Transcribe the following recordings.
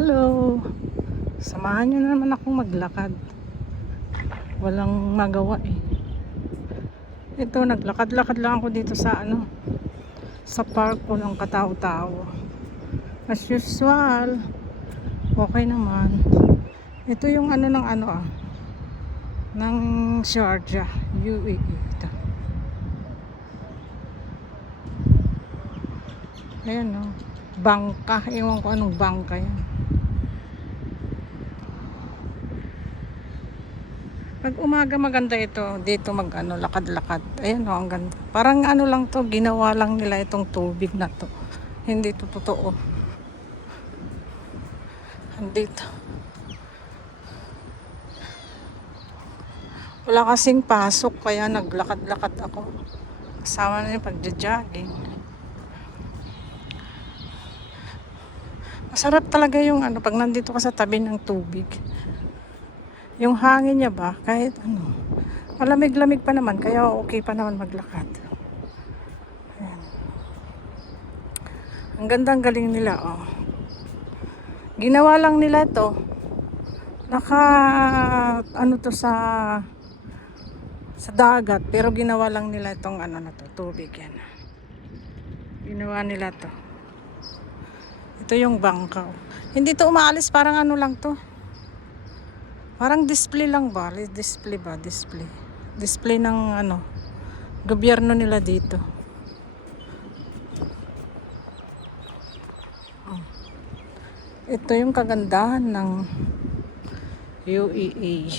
Hello, samahan nyo na naman akong maglakad. Walang magawa eh. Ito, naglakad-lakad lang ako dito sa sa park ko ng katao-tao. As usual, okay naman. Ito yung ng Sharjah, UAE. Ito. Ayan o, bangka. Ewan ko anong bangka yan. Pag umaga maganda ito, dito lakad-lakad. Ayan o, ang ganda. Parang lang to, ginawa lang nila itong tubig na to. Hindi to totoo. Andito. Wala kasing pasok, kaya naglakad-lakad ako. Kasama na yung pagja-jogging. Masarap talaga yung pag nandito ka sa tabi ng tubig. Yung hangin niya ba, kahit malamig-lamig pa naman, kaya okay pa naman maglakad. Ayan. Ang ganda, ang galing nila, oh. Ginawa lang nila to. To sa dagat, pero ginawa lang nila itong na to, tubig yan. Ginawa nila to. Ito yung bangka. Hindi to umaalis, parang lang to. Parang display lang ba? Display ba? Display. Display ng gobyerno nila dito. Ito yung kagandahan ng UAE.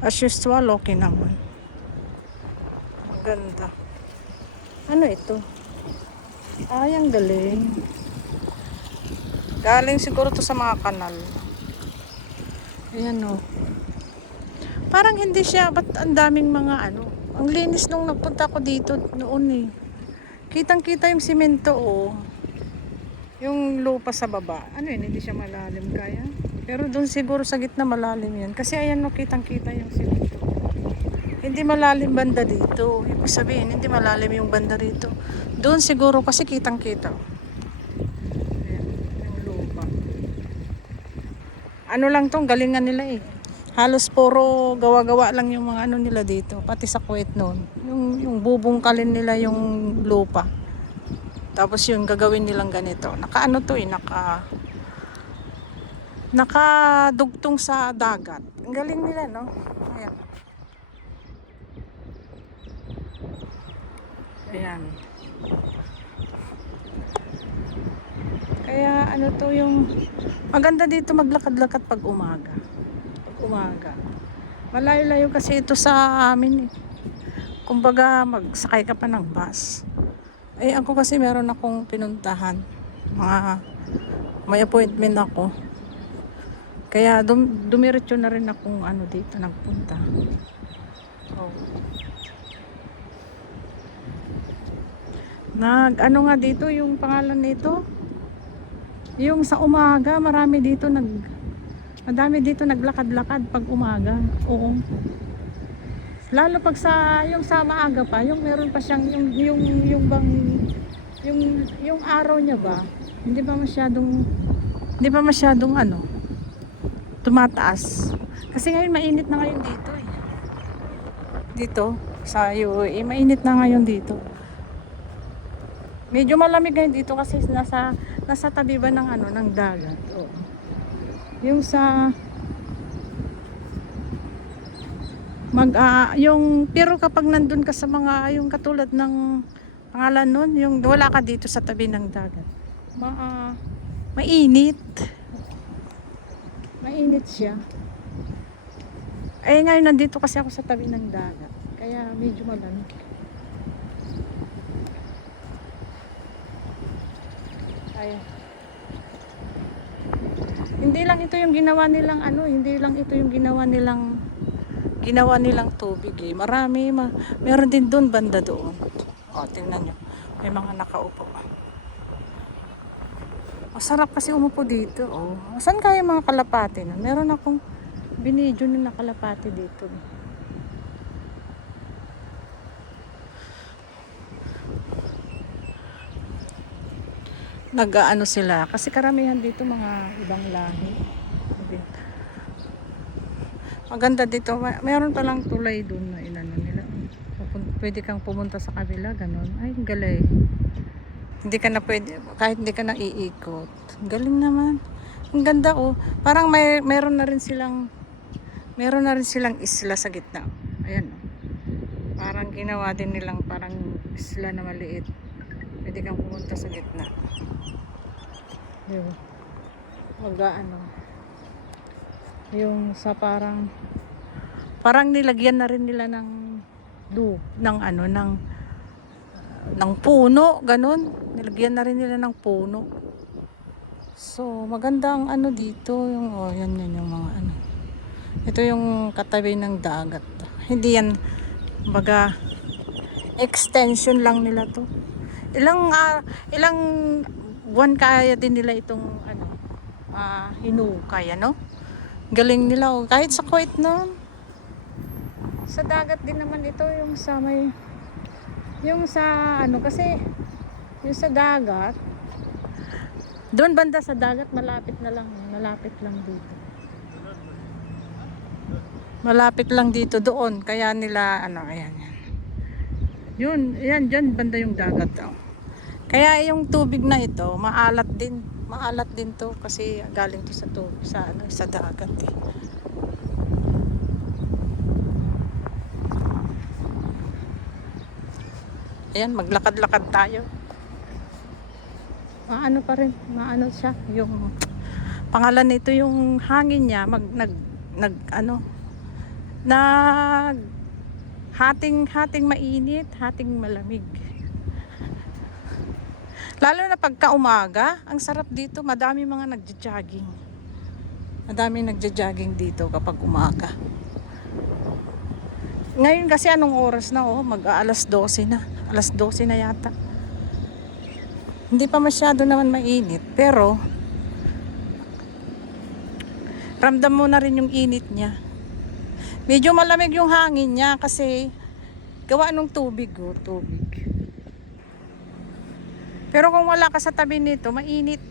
As usual, okay naman. Maganda. Ano ito? Ay, ang galing. Galing siguro to sa mga kanal. Ayan o. Parang hindi siya, ba't ang daming mga ang linis nung nagpunta ko dito noon eh. Kitang-kita yung simento o. Yung lupa sa baba. Hindi siya malalim kaya. Pero doon siguro sa gitna malalim yan. Kasi ayan o, kitang-kita yung simento. Hindi malalim banda dito. Ibig sabihin, hindi malalim yung banda dito. Doon siguro kasi kitang-kita. Ayan, yung lupa. Lang tong galingan nila eh. Halos puro gawa-gawa lang yung mga nila dito. Pati sa Kuwait noon. Yung bubungkalin nila yung lupa. Tapos yung gagawin nilang ganito. Nakadugtong sa dagat. Ang galing nila, no? Ayan. Ayan. Kaya to yung maganda dito maglakad-lakad pag umaga. Malayo-layo kasi ito sa amin eh. Kumbaga magsakay ka pa ng bus. Ako kasi meron akong pinuntahan. May appointment ako. Kaya dumiretso na rin akong dito nagpunta. Oh. Nga dito yung pangalan nito? Yung sa umaga, madami dito naglakad-lakad pag umaga. Oo. Lalo pag yung sa maaga pa, yung meron pa siyang yung araw niya ba, hindi pa masyadong tumataas. Kasi ngayon mainit na ngayon dito eh. Dito sa UAE, mainit na ngayon dito. Medyo malamig ngayon dito kasi nasa tabi ba ng dagat. Oh. Yung pero kapag nandun ka sa mga yung katulad ng pangalan nun, yung wala ka dito sa tabi ng dagat. Mainit. Mainit siya. Ngayon nandito kasi ako sa tabi ng dagat. Kaya medyo malamig. Ayan. Hindi lang ito yung ginawa nilang tubig eh. Meron din doon banda doon. Tingnan nyo. May mga nakaupo. Masarap kasi umupo dito. Saan kaya mga kalapati na? Meron akong binidyo na kalapati dito. nag-aano sila. Kasi karamihan dito mga ibang lahi. Maganda dito. Meron palang tulay dun na inano nila. Pwede kang pumunta sa kabila, ganun. Ay, galing. Hindi ka na pwede, kahit hindi ka na iikot. Galing naman. Ang ganda oh. Parang meron na rin silang isla sa gitna. Ayan oh. Parang ginawa din nilang parang isla na maliit. Pwede kang pumunta sa gitna. Diba? Mag-ano. Yung sa parang nilagyan na rin nila ng puno, ganun. Nilagyan na rin nila ng puno. So, maganda ang ano dito, yung yan yung mga ano. Ito yung katabi ng dagat. Hindi yan baga extension lang nila to. Ilang buwan kaya din nila itong ano hinukay, ano? Galing nila oh. Kahit sa Kuwait noon. Sa dagat din naman ito yung sa may ano kasi yung sa dagat doon banda sa dagat malapit lang dito doon kaya nila ano ayan yun yan dyan banda yung dagat oh. Kaya yung tubig na ito maalat din to kasi galing to sa tubig sa dagat eh. Ayan, maglakad-lakad tayo. Maano pa rin, maano siya, yung pangalan nito yung hangin niya, hating mainit, hating malamig. Lalo na pagka umaga, ang sarap dito, madami mga nagja-jogging. Madami nagja-jogging dito kapag umaga. Ngayon kasi anong oras na oh, mag-aalas 12 na. Alas 12 na yata. Hindi pa masyado naman mainit, pero ramdam mo na rin yung init niya. Medyo malamig yung hangin niya kasi gawa ng tubig oh, tubig. Pero kung wala ka sa tabi nito, mainit.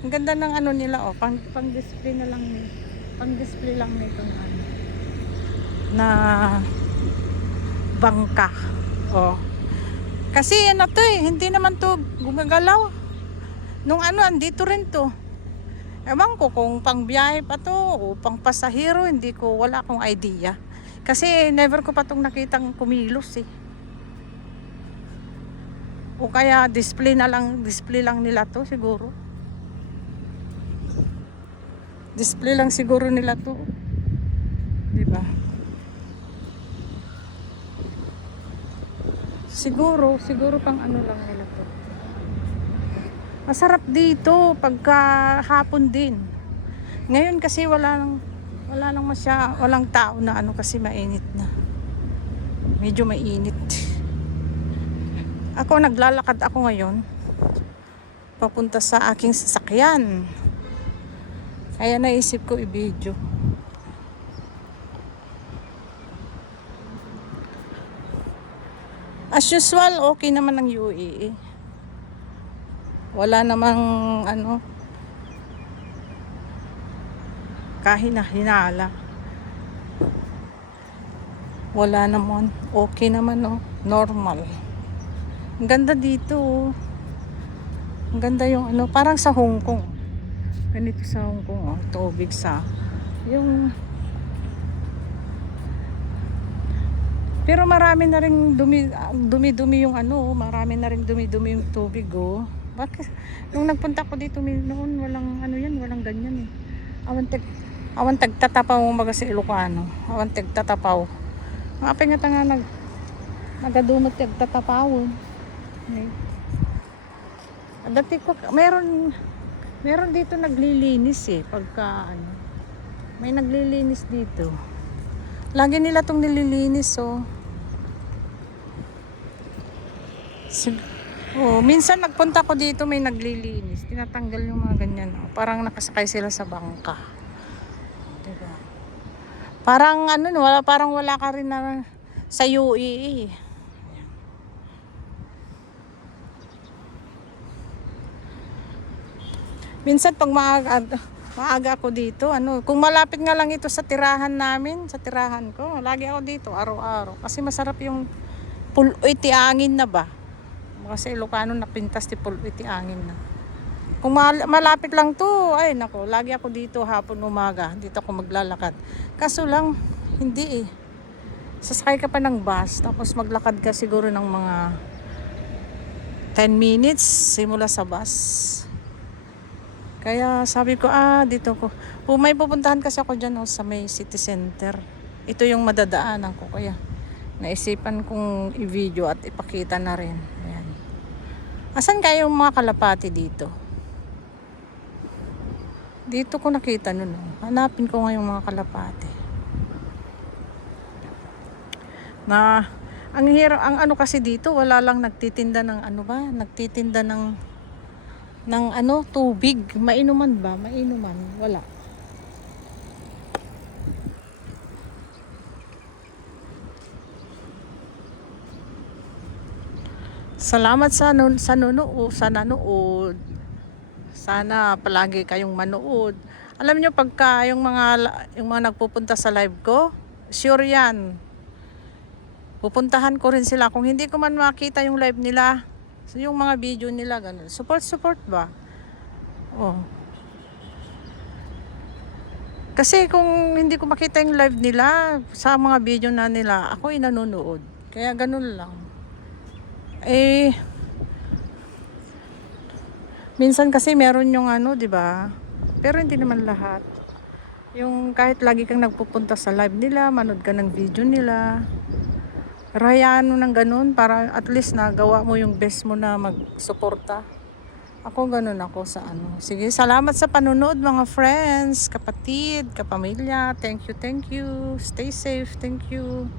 Ang ganda ng ano nila oh, pang-display na lang, pang-display lang nito ano, na bangka. Oh. Kasi ano to eh, hindi naman to gumagalaw. Nung ano, andito rin to. Ewan ko kung pang biyahe pa to o pang pasahero, wala akong idea. Kasi never ko pa tong nakitang kumilos eh. O kaya display lang nila to siguro. Display lang siguro nila to. 'Di ba? Siguro pang ano lang nila to. Masarap dito pagka hapon din. Ngayon kasi walang tao na ano kasi mainit na. Medyo mainit. Naglalakad ako ngayon papunta sa aking sasakyan. Kaya naisip ko i-video. As usual, okay naman ang UAE. Wala namang ano kahina-hinala. Wala naman. Okay naman oh. Normal. Ang ganda dito oh. Ang ganda yung ano, parang sa Hong Kong. Ganito sa Hong Kong oh. Tubig sa yung pero marami na rin dumi-dumi yung ano, marami na rin dumi-dumi yung tubig oh. Bakit? Nung nagpunta ko dito noon, walang ano yan, walang ganyan eh. Awan tagtatapaw mga sa Ilocano. Awan tagtatapaw. Mapay nga nga nagadumot tagtatapaw. Okay. Dati ko meron dito naglilinis eh pagka ano. May naglilinis dito. Lagi nila tong nililinis oh. Minsan nagpunta ko dito may naglilinis. Tinatanggal yung mga ganyan oh. Parang nakasakay sila sa bangka. Diba? Parang ano parang wala ka rin na sa UAE. Minsan pag maaga ako dito, kung malapit nga lang ito sa tirahan namin, sa tirahan ko, lagi ako dito araw-araw. Kasi masarap yung puloy ti angin na ba? Kasi Ilocano na pintas ti puloy ti angin na. Kung malapit lang to, ay nako, lagi ako dito hapon umaga. Dito ako maglalakad. Kaso lang, hindi eh. Sasakay ka pa ng bus, tapos maglakad ka siguro ng mga 10 minutes simula sa bus. Kaya sabi ko, dito ko. May pupuntahan kasi ako dyan sa may city center. Ito yung madadaanan ko. Kaya naisipan kong i-video at ipakita na rin. Ayan. Asan kayo yung mga kalapati dito? Dito ko nakita nun. Hanapin ko nga yung mga kalapati. Ang hirap, ang kasi dito, wala lang nagtitinda ng nagtitinda ng tubig. Mainuman ba? Mainuman. Wala. Salamat sa nanood. Sana palagi kayong manood. Alam nyo, pagka yung mga nagpupunta sa live ko, sure yan. Pupuntahan ko rin sila. Kung hindi ko man makita yung live nila, yung mga video nila, ganun. Support ba? Oh. Kasi kung hindi ko makita yung live nila, sa mga video na nila, ako nanonood. Kaya ganun lang. Minsan kasi meron yung di ba? Pero hindi naman lahat. Yung kahit lagi kang nagpupunta sa live nila, manood ka ng video nila. Hayaan mo ng ganun para at least nagawa mo yung best mo na magsuporta. Ako ganun ako sa Sige, salamat sa panonood mga friends, kapatid, kapamilya. Thank you. Stay safe. Thank you.